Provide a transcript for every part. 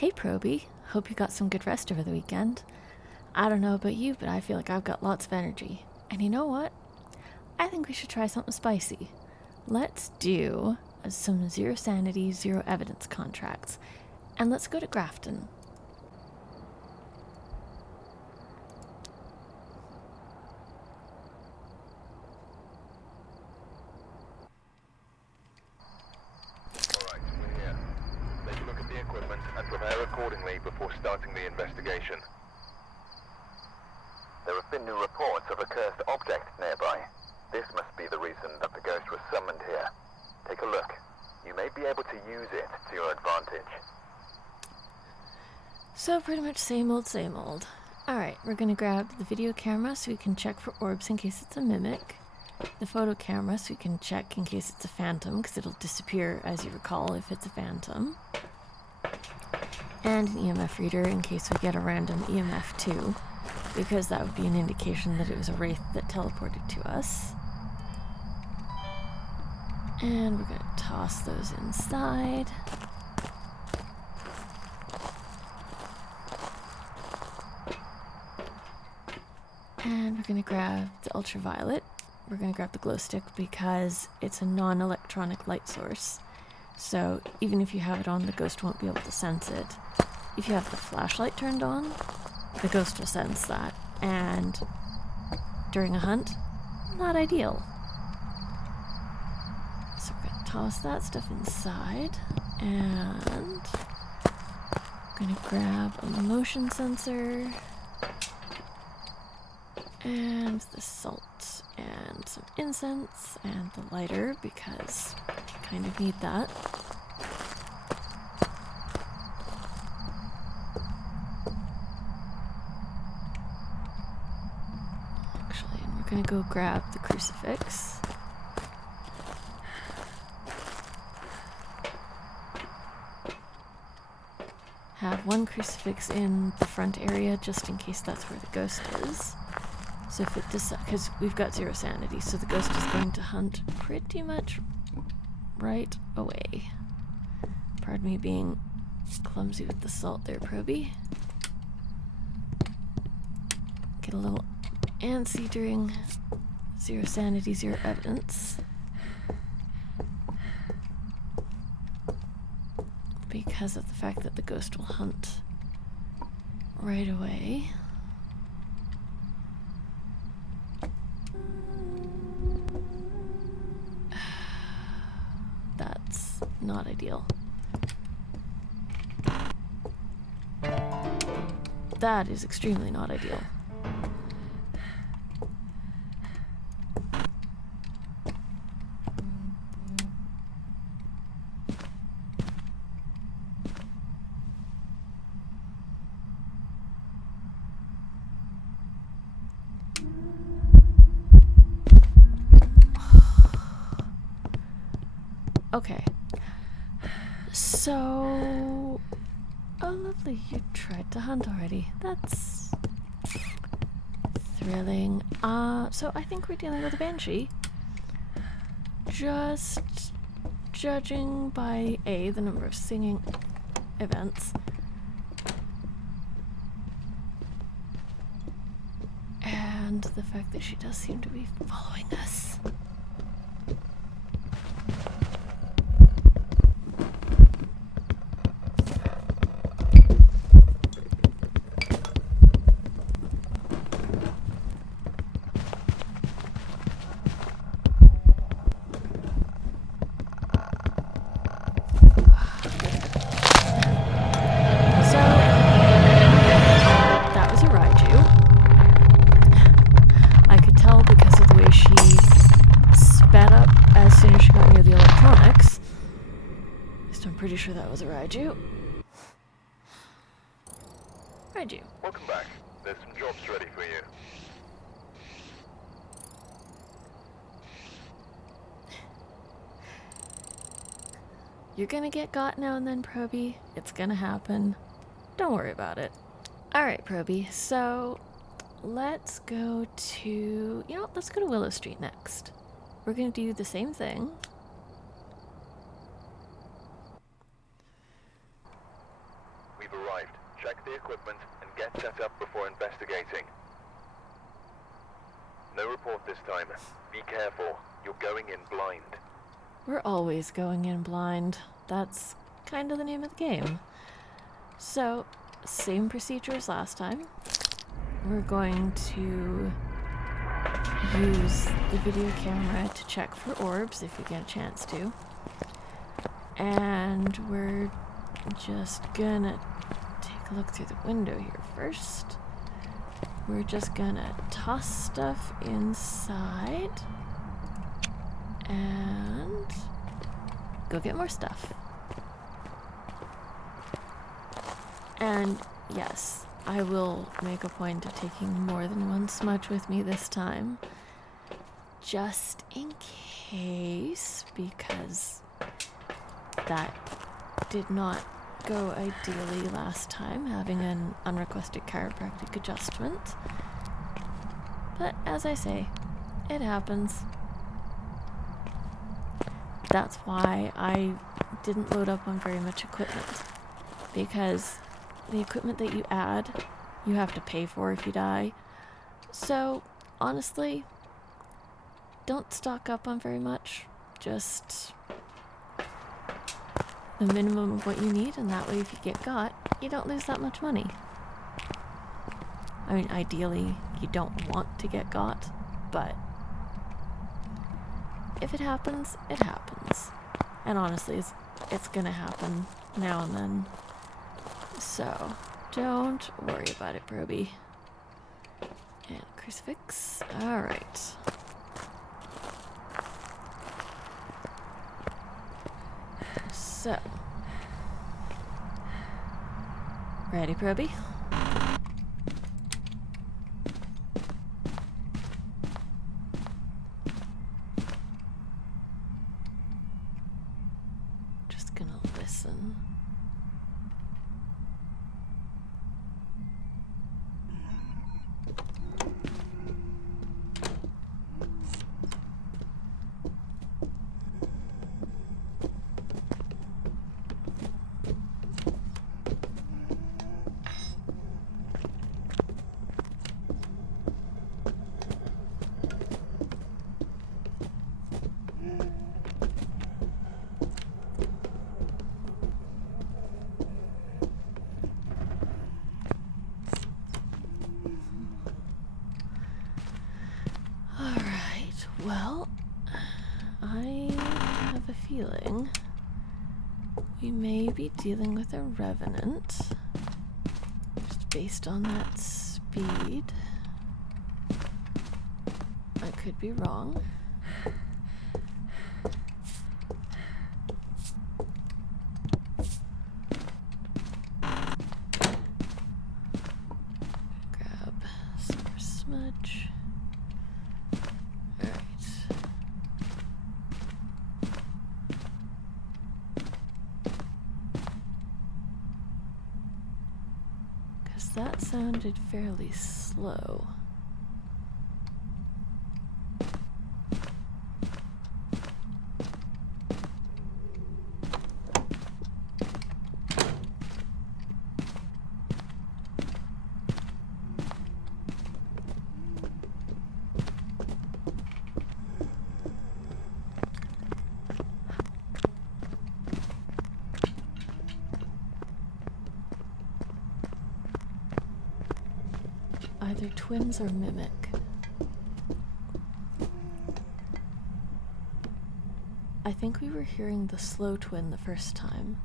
Hey Probie, hope you got some good rest over the weekend. I don't know about you, but I feel like I've got lots of energy. And you know what? I think we should try something spicy. Let's do some zero sanity, zero evidence contracts. And let's go to Grafton. Alright, we're here. Take a look at the equipment and prepare accordingly before starting the investigation. There have been new reports of a cursed object nearby. This must be the reason that the ghost was summoned here. Take a look. You may be able to use it to your advantage. So pretty much same old, same old. Alright, we're gonna grab the video camera so we can check for orbs in case it's a mimic. The photo camera so we can check in case it's a phantom, because it'll disappear, as you recall, if it's a phantom. And an EMF reader in case we get a random EMF too, because that would be an indication that it was a wraith that teleported to us. And we're going to toss those inside. And we're going to grab the ultraviolet. We're going to grab the glow stick because it's a non-electronic light source. So even if you have it on, the ghost won't be able to sense it. If you have the flashlight turned on, the ghost will sense that. And during a hunt, not ideal. So we're going to toss that stuff inside. And I'm going to grab a motion sensor. And the salt and some incense and the lighter because I kind of need that. Actually, and we're going to go grab the crucifix. Have one crucifix in the front area just in case that's where the ghost is. So if it because we've got zero sanity, so the ghost is going to hunt pretty much right away. Pardon me being clumsy with the salt there, Probie. Get a little antsy during zero sanity, zero evidence. Because of the fact that the ghost will hunt right away. That's not ideal. That is extremely not ideal. Okay. So... Oh, lovely. You tried to hunt already. That's... thrilling. So I think we're dealing with a banshee. Just judging by A, the number of singing events, and the fact that she does seem to be following us. Pretty sure that was a Raiju. Raiju. Welcome back. There's some jobs ready for you. You're gonna get got now and then, Probie. It's gonna happen. Don't worry about it. Alright, Probie, so let's go to... You know what? Let's go to Willow Street next. We're gonna do the same thing. We've you've arrived. Check the equipment and get set up before investigating. No report this time. Be careful. You're going in blind. We're always going in blind. That's kind of the name of the game. So, same procedure as last time. We're going to use the video camera to check for orbs if you get a chance to. And we're just gonna take a look through the window here first. We're just gonna toss stuff inside and go get more stuff. And yes, I will make a point of taking more than one smudge with me this time, just in case, because that did not go ideally last time, having an unrequested chiropractic adjustment. But as I say, it happens. That's why I didn't load up on very much equipment, because the equipment that you add, you have to pay for if you die. So, honestly, don't stock up on very much. Just the minimum of what you need, and that way if you get got, you don't lose that much money. I mean, ideally, you don't want to get got, but if it happens, it happens. And honestly, it's gonna happen now and then. So, don't worry about it, probie. And crucifix. Alright. So. Ready, probie? Just gonna listen. Well, I have a feeling we may be dealing with a revenant, just based on that speed. I could be wrong. Grab some more smudge. That sounded fairly slow. Either twins or mimic. I think we were hearing the slow twin the first time.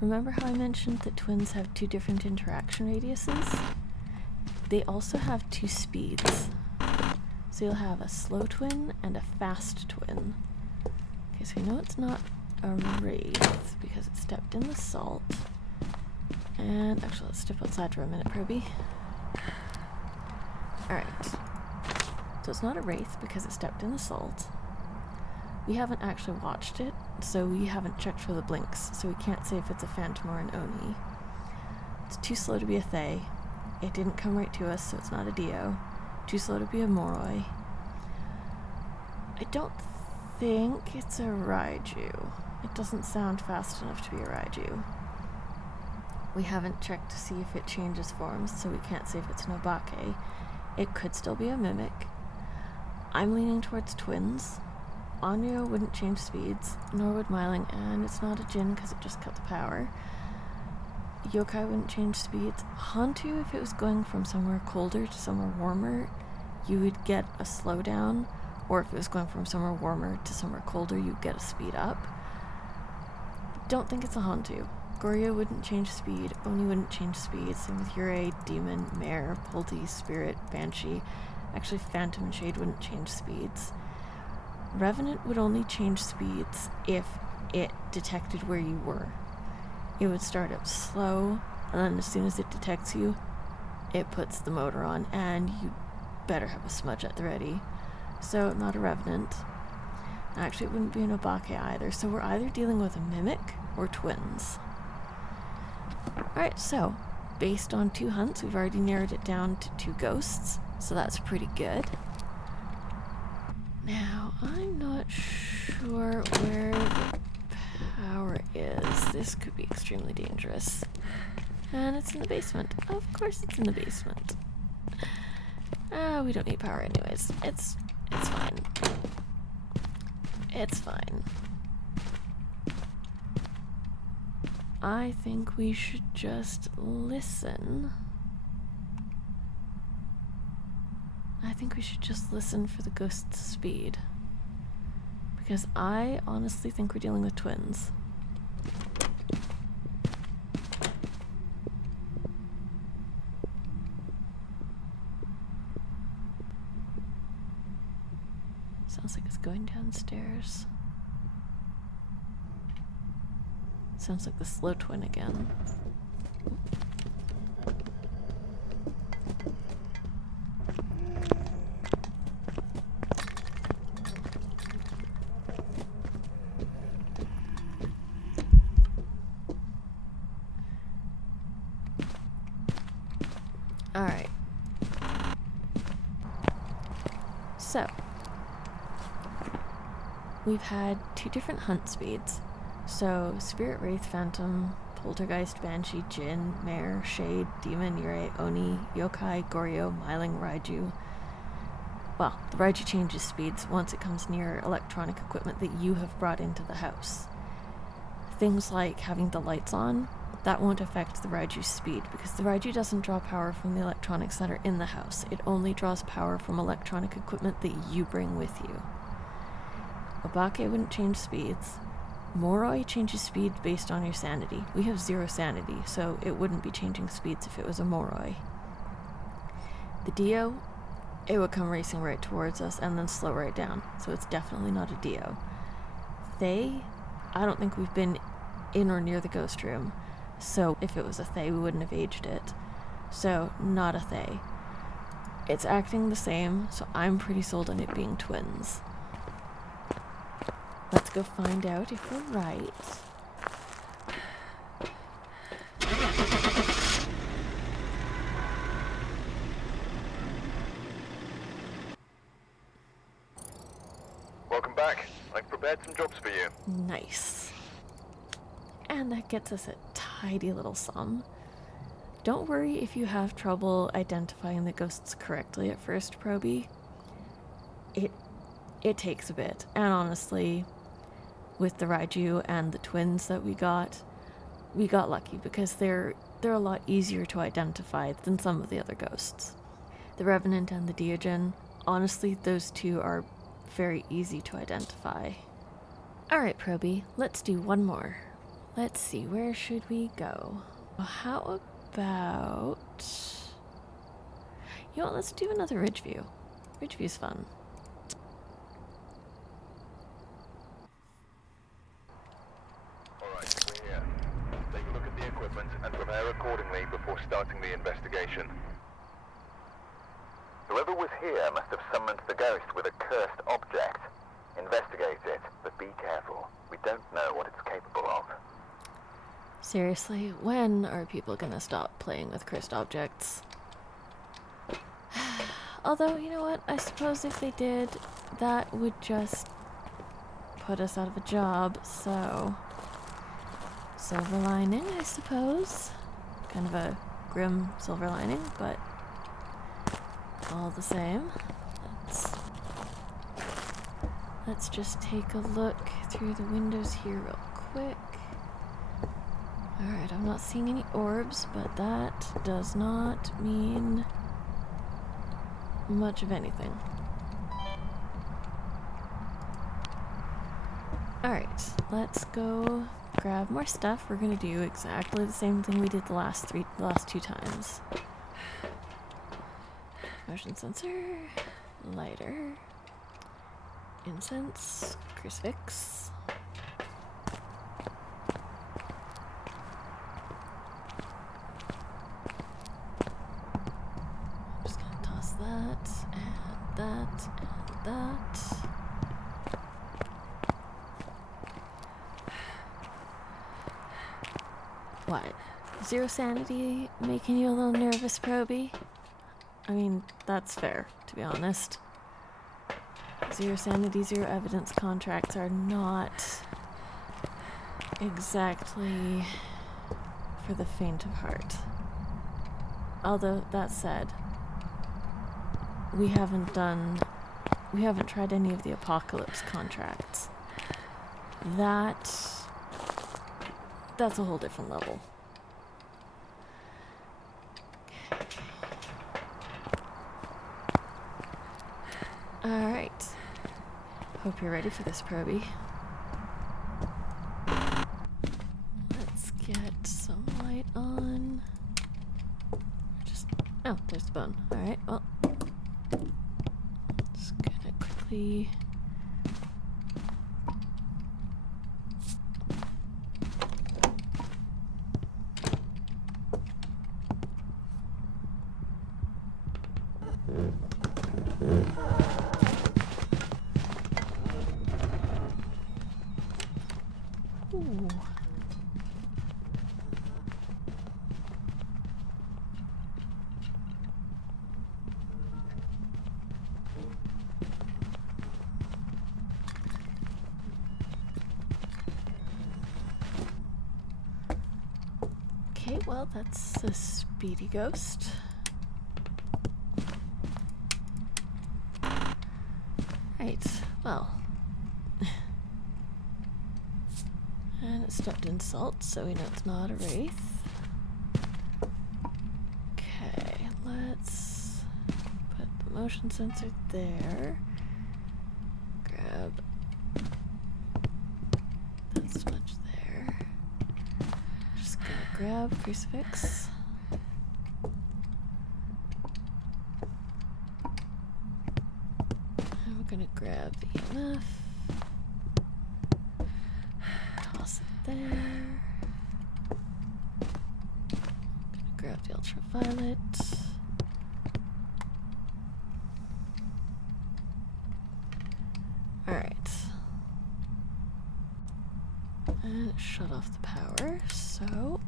Remember how I mentioned that twins have two different interaction radiuses? They also have two speeds. So you'll have a slow twin and a fast twin. Okay, so we know it's not a wraith because it stepped in the salt. And actually, let's step outside for a minute, probie. Alright, so it's not a wraith because it stepped in the salt. We haven't actually watched it, so we haven't checked for the blinks, so we can't say if it's a phantom or an Oni. It's too slow to be a Thay. It didn't come right to us, so it's not a Dio. Too slow to be a Moroi. I don't think it's a Raiju. It doesn't sound fast enough to be a Raiju. We haven't checked to see if it changes forms, so we can't say if it's an obake. It could still be a mimic. I'm leaning towards twins. Onryo wouldn't change speeds, nor would Myling, and it's not a Jin because it just cut the power. Yokai wouldn't change speeds. Hantu, if it was going from somewhere colder to somewhere warmer, you would get a slowdown, or if it was going from somewhere warmer to somewhere colder, you'd get a speed up. Don't think it's a Hantu. Goryo wouldn't change speed, Oni wouldn't change speed, same with Yurei, Demon, Mare, Polti, Spirit, Banshee. Actually, Phantom and Shade wouldn't change speeds. Revenant would only change speeds if it detected where you were. It would start up slow, and then as soon as it detects you, it puts the motor on, and you better have a smudge at the ready. So, not a Revenant. Actually, it wouldn't be an Obake either, so we're either dealing with a Mimic or twins. Alright, so, based on 2 hunts, we've already narrowed it down to 2 ghosts, so that's pretty good. Now, I'm not sure where the power is. This could be extremely dangerous. And it's in the basement. Of course it's in the basement. We don't need power anyways. It's fine. It's fine. I think we should just listen. I think we should just listen for the ghost's speed. Because I honestly think we're dealing with twins. Sounds like it's going downstairs. Sounds like the slow twin again. Alright. So, we've had 2 different hunt speeds. So, Spirit, Wraith, Phantom, Poltergeist, Banshee, Jin, Mare, Shade, Demon, Yurei, Oni, Yokai, Goryo, Myling, Raiju. Well, the Raiju changes speeds once it comes near electronic equipment that you have brought into the house. Things like having the lights on, that won't affect the Raiju's speed, because the Raiju doesn't draw power from the electronics that are in the house. It only draws power from electronic equipment that you bring with you. Obake wouldn't change speeds. Moroi changes speed based on your sanity. We have 0 sanity, so it wouldn't be changing speeds if it was a Moroi. The Dio, it would come racing right towards us and then slow right down, so it's definitely not a Dio. They, I don't think we've been in or near the ghost room, so if it was a Thay, we wouldn't have aged it. So, not a Thay. It's acting the same, so I'm pretty sold on it being twins. Let's go find out if we're right. Welcome back. I've prepared some jobs for you. Nice. And that gets us a tidy little sum. Don't worry if you have trouble identifying the ghosts correctly at first, Probie. It takes a bit, and honestly, with the Raiju and the twins that we got lucky because they're a lot easier to identify than some of the other ghosts. The Revenant and the Diogen, honestly, those 2 are very easy to identify. Alright, Probie, let's do one more. Let's see, where should we go? Well, how about... You know what, let's do another Ridgeview. Ridgeview's fun. Alright, we're here. Take a look at the equipment and prepare accordingly before starting the investigation. Whoever was here must have summoned the ghost with a cursed object. Investigate it, but be careful. We don't know what it's capable of. Seriously, when are people gonna stop playing with cursed objects? Although, you know what, I suppose if they did, that would just put us out of a job, so... Silver lining, I suppose. kind of a grim silver lining, but all the same. Let's just take a look through the windows here real quick. Alright, I'm not seeing any orbs, but that does not mean much of anything. Alright, let's go grab more stuff. We're gonna do exactly the same thing we did the last two times. Motion sensor, lighter, incense, crucifix. I'm just gonna toss that, and that, and that. What? 0 sanity making you a little nervous, Probie? I mean, that's fair, to be honest. 0 sanity, 0 evidence contracts are not exactly for the faint of heart. Although, that said, we haven't tried any of the apocalypse contracts. That's a whole different level. Alright. Hope you're ready for this, Probie. Let's get some light on. Oh, there's the bone. Alright, well. Just gonna quickly... Ooh. Okay, well, that's a speedy ghost. Right, well. And it stepped in salt, so we know it's not a wraith. Okay, let's put the motion sensor there. Grab that smudge there. Just gonna grab crucifix. And we're gonna grab the EMF. Toss it there. Gonna grab the ultraviolet. Alright. And it shut off the power, so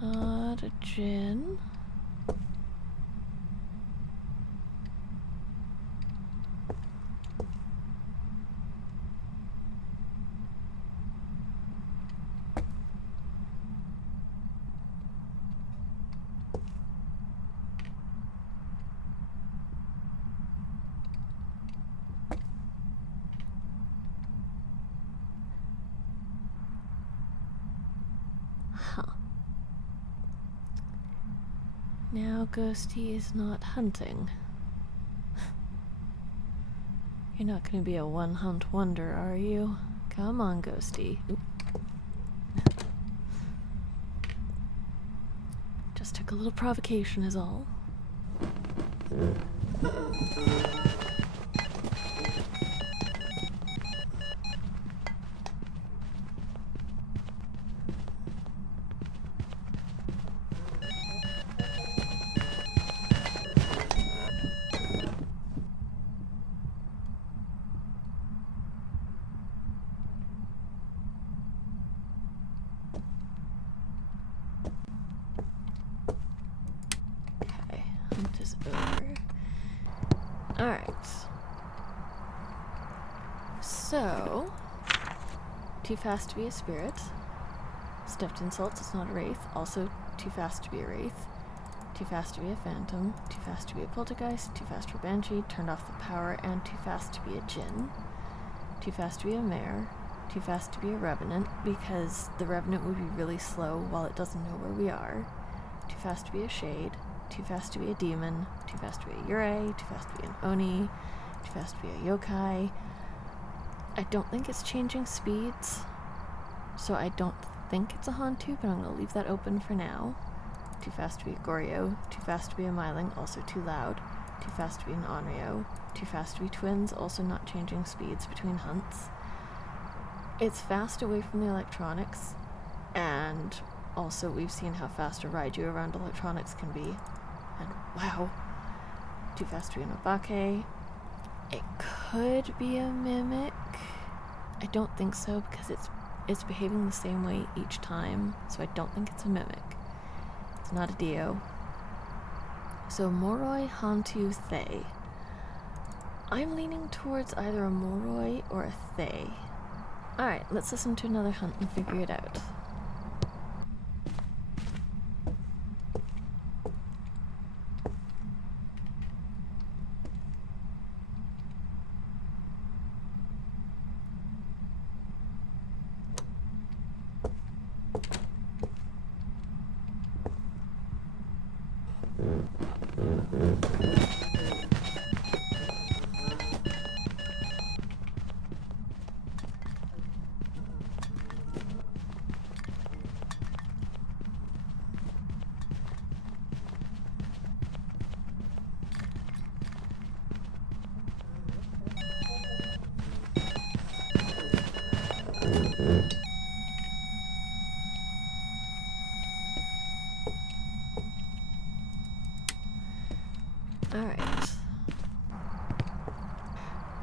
not a djinn. Huh. Now Ghosty is not hunting. You're not gonna be a one-hunt wonder, are you? Come on, Ghosty. Oop. Just took a little provocation is all. Okay, hunt is over. Alright. So, too fast to be a spirit. Stuffed insults, it's not a wraith. Also, too fast to be a wraith. Too fast to be a phantom. Too fast to be a poltergeist. Too fast for banshee. Turned off the power. And too fast to be a djinn. Too fast to be a mare. Too fast to be a revenant, because the revenant would be really slow while it doesn't know where we are. Too fast to be a shade. Too fast to be a demon. Too fast to be a yurei. Too fast to be an oni. Too fast to be a yokai. I don't think it's changing speeds, so I don't think it's a Hantu, but I'm going to leave that open for now. Too fast to be a Goryo. Too fast to be a Myling, also too loud. Too fast to be an Onryo. Too fast to be twins, also not changing speeds between hunts. It's fast away from the electronics, and also we've seen how fast a Raiju around electronics can be. And wow. Too fast to be an Obake. It could be a Mimic. I don't think so, because it's behaving the same way each time, so I don't think it's a Mimic. It's not a Dio. So Moroi, Hantu, Thay. I'm leaning towards either a Moroi or a Thay. Alright, let's listen to another hunt and figure it out.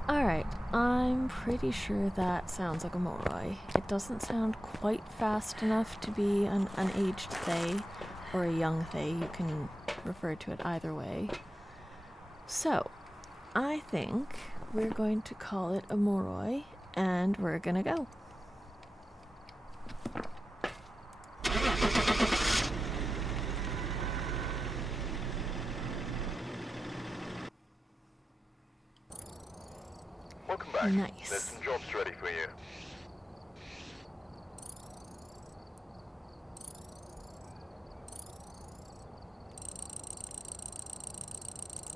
Alright, I'm pretty sure that sounds like a Moroi. It doesn't sound quite fast enough to be an aged Thay or a young Thay. You can refer to it either way. So, I think we're going to call it a Moroi, and we're gonna go. Welcome back. Nice. There's some jobs ready for you.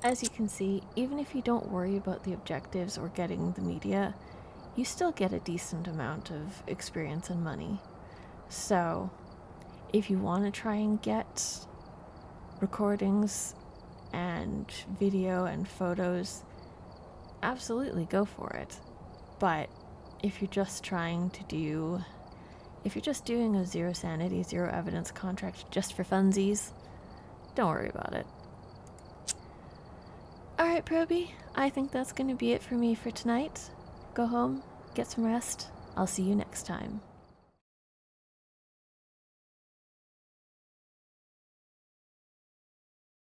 As you can see, even if you don't worry about the objectives or getting the media, you still get a decent amount of experience and money. So, if you want to try and get recordings and video and photos, absolutely go for it. But if you're just doing a zero sanity, zero evidence contract just for funsies, don't worry about it. Alright, Probie, I think that's going to be it for me for tonight. Go home, get some rest. I'll see you next time.